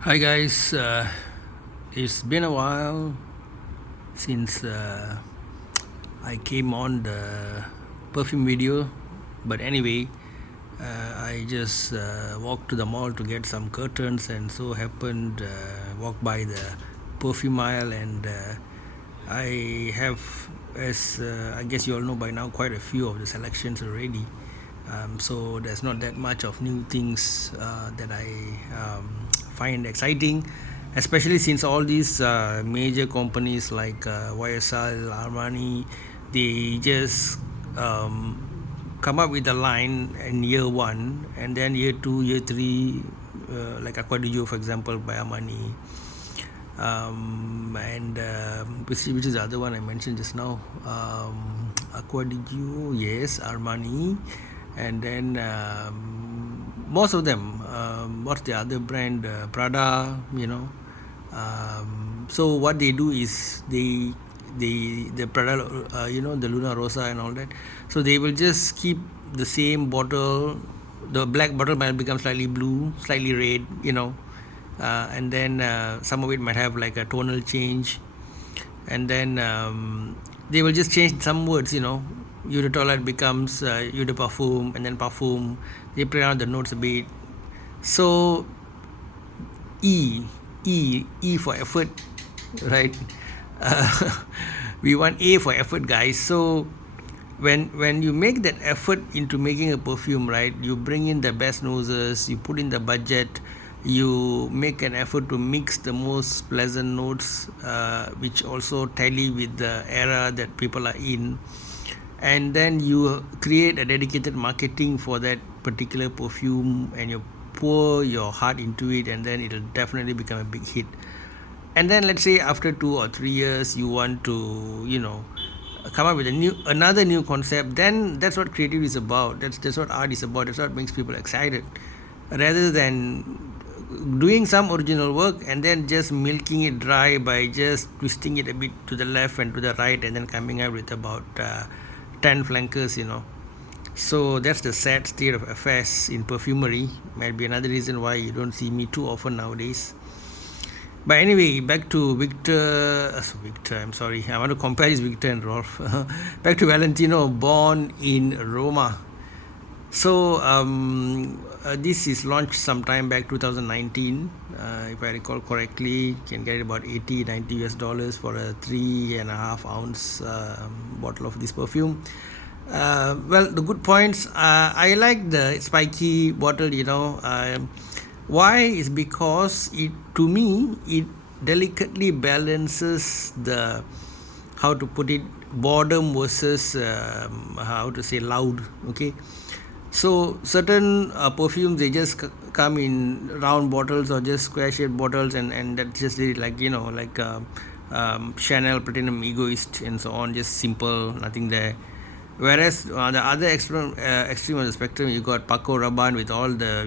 Hi guys, it's been a while since I came on the perfume video, but anyway, I just walked to the mall to get some curtains, and so happened walked by the perfume aisle, and I have, as I guess you all know by now, quite a few of the selections already. So there's not that much of new things that I find exciting, especially since all these major companies like YSL, Armani, they just come up with a line in year one, and then year two, year three, like Aqua di Gio, for example, by Armani, and which is the other one I mentioned just now. Aqua di Gio, yes, Armani, and then most of them. What's the other brand? Prada, So what they do is the Prada, the Luna Rosa and all that. So they will just keep the same bottle. The black bottle might become slightly blue, slightly red, and then some of it might have like a tonal change, and then they will just change some words. Eau de toilette becomes eau de parfum, and then parfum. They play around the notes a bit. So E, E for effort, right? Uh, we want A for effort, guys. So when you make that effort into making a perfume, right, you bring in the best noses, you put in the budget, you make an effort to mix the most pleasant notes, which also tally with the era that people are in, and then you create a dedicated marketing for that particular perfume, and you pour your heart into it, and then it'll definitely become a big hit. And then let's say after 2 or 3 years you want to come up with another new concept. Then that's what creative is about. That's what art is about. That's what makes people excited, rather than doing some original work and then just milking it dry by just twisting it a bit to the left and to the right, and then coming up with about 10 flankers. So that's the sad state of affairs in perfumery. Might be another reason why you don't see me too often nowadays. But anyway, back to Victor, I'm sorry. I want to compare this Victor and Rolf. Back to Valentino, born in Roma. So this is launched sometime back 2019, if I recall correctly. You can get it about 80-90 US dollars for a 3.5 ounce bottle of this perfume. Well, the good points, I like the spiky bottle. Why is because it, to me, it delicately balances the, how to put it, boredom versus how to say, loud. Okay, so certain perfumes, they just come in round bottles or just square shaped bottles, and that's just it, like Chanel Platinum Egoist and so on, just simple, nothing there. Whereas the other extreme of the spectrum, you got Paco Rabanne with all the,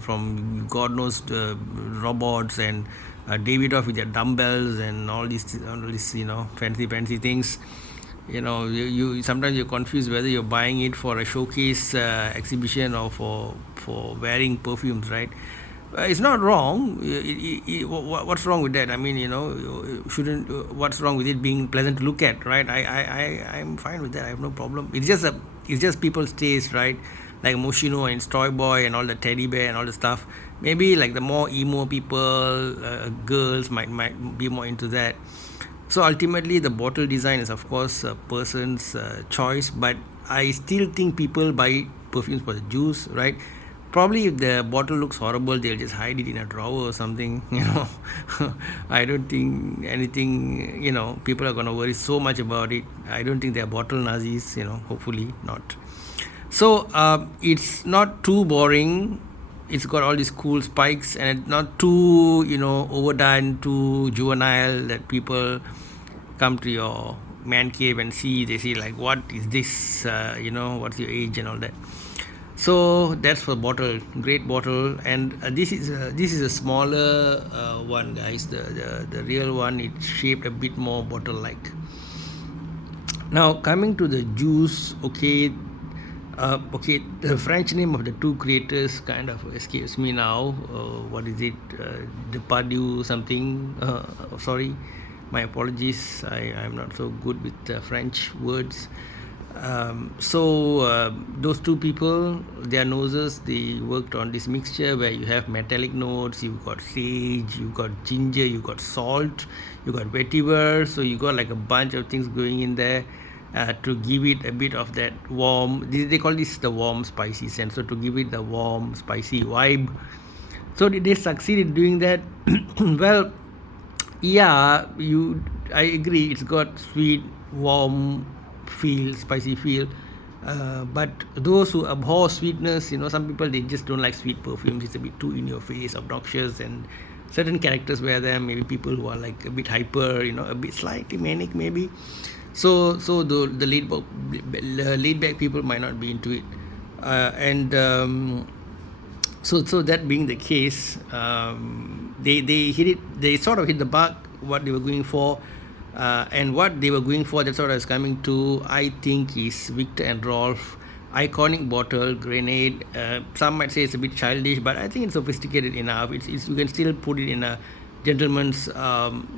from God knows the robots, and Davidoff with their dumbbells and all these fancy things. You sometimes you're confused whether you're buying it for a showcase exhibition or for wearing perfumes, right? It's not wrong. What's wrong with that? I mean, shouldn't, what's wrong with it being pleasant to look at, right? I'm fine with that. I have no problem. It's just people's taste, right? Like Moschino and Toy Boy and all the teddy bear and all the stuff. Maybe like the more emo people, girls might be more into that. So ultimately, the bottle design is, of course, a person's choice, but I still think people buy perfumes for the juice, right? Probably if the bottle looks horrible, they'll just hide it in a drawer or something. I don't think anything, people are going to worry so much about it. I don't think they're bottle Nazis, hopefully not. So it's not too boring. It's got all these cool spikes, and it's not too, overdone, too juvenile, that people come to your man cave and see. They see like, what is this? What's your age and all that. So that's for bottle, great bottle, and this is a smaller one, guys. The real one, it's shaped a bit more bottle like. Now coming to the juice, okay, Okay, the French name of the two creators kind of escapes me now. What is it? Depardieu something. Sorry, my apologies. I'm not so good with French words. Those two people, their noses, they worked on this mixture where you have metallic notes, you've got sage, you've got ginger, you've got salt, you've got vetiver, so you got like a bunch of things going in there to give it a bit of that warm, they call this the warm spicy scent, so to give it the warm spicy vibe. So did they succeed in doing that? Well, yeah, I agree. It's got sweet, warm feel, spicy feel. But those who abhor sweetness, some people they just don't like sweet perfumes. It's a bit too in your face, obnoxious, and certain characters wear them. Maybe people who are like a bit hyper, a bit slightly manic, maybe. So the laid back people might not be into it, and so that being the case, they hit it. They sort of hit the mark what they were going for, and what they were going for. That's what I was coming to. I think is Victor and Rolf, iconic bottle, grenade. Some might say it's a bit childish, but I think it's sophisticated enough. It's you can still put it in a gentleman's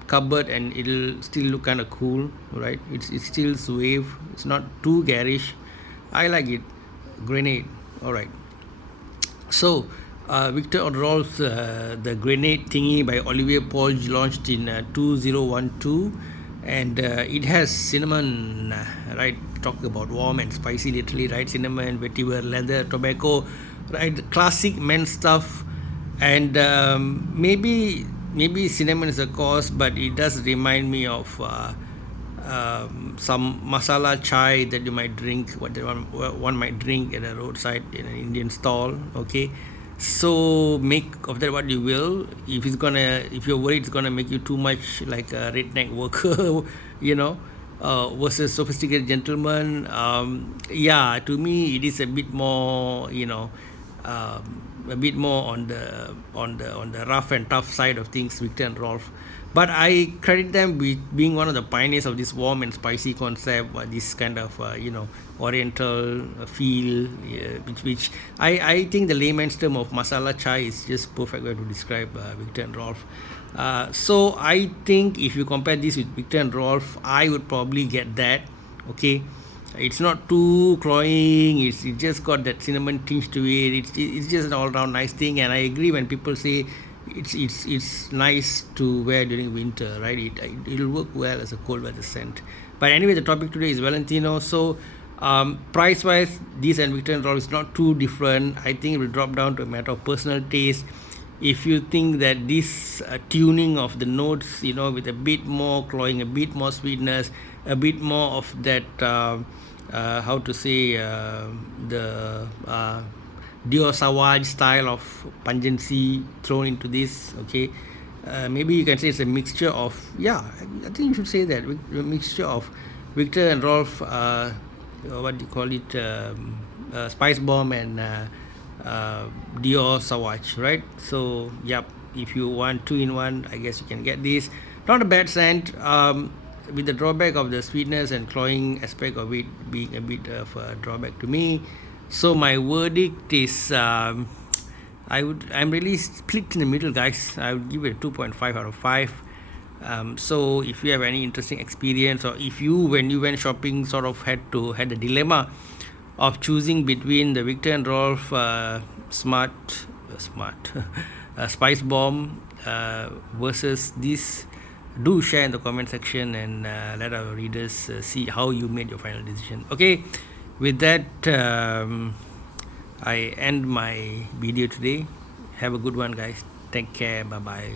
cupboard and it'll still look kind of cool, right? It's still suave. It's not too garish. I like it. Grenade. All right. So, Victor Rolf's The Grenade Thingy by Olivier Paul launched in 2012, and it has cinnamon, right? Talk about warm and spicy, literally, right? Cinnamon, vetiver, leather, tobacco, right? Classic men's stuff, and maybe cinnamon is a cause, but it does remind me of some masala chai that you might drink, one might drink at a roadside in an Indian stall. Okay, so make of that what you will. If you're worried it's gonna make you too much like a redneck worker, versus sophisticated gentleman. Yeah, to me it is a bit more, a bit more on the rough and tough side of things, Victor and Rolf. But I credit them with being one of the pioneers of this warm and spicy concept, this kind of oriental feel, which I think the layman's term of masala chai is just perfect way to describe Victor and Rolf. So I think if you compare this with Victor and Rolf, I would probably get that. Okay, it's not too cloying. It just got that cinnamon tinge to it. It's just an all round nice thing, and I agree when people say it's nice to wear during winter, right? It'll work well as a cold weather scent. But anyway, the topic today is Valentino. So price wise, this and Victor and Rolf is not too different. I think it will drop down to a matter of personal taste. If you think that this tuning of the notes, with a bit more cloying, a bit more sweetness, a bit more of that how to say, the Dior Sauvage style of pungency thrown into this. Okay, maybe you can say it's a mixture of, yeah, I think you should say that, a mixture of Victor and Rolf, what do you call it, Spice Bomb and Dior Sauvage, right? So yep, if you want two in one, I guess you can get this. Not a bad scent, with the drawback of the sweetness and cloying aspect of it being a bit of a drawback to me. So my verdict is, I'm really split in the middle, guys. I would give it a 2.5 out of 5. So if you have any interesting experience, or if you, when you went shopping, sort of had a dilemma of choosing between the Victor and Rolf smart Spice Bomb versus this, do share in the comment section and let our readers see how you made your final decision. Okay, with that, I end my video today. Have a good one, guys. Take care. Bye bye.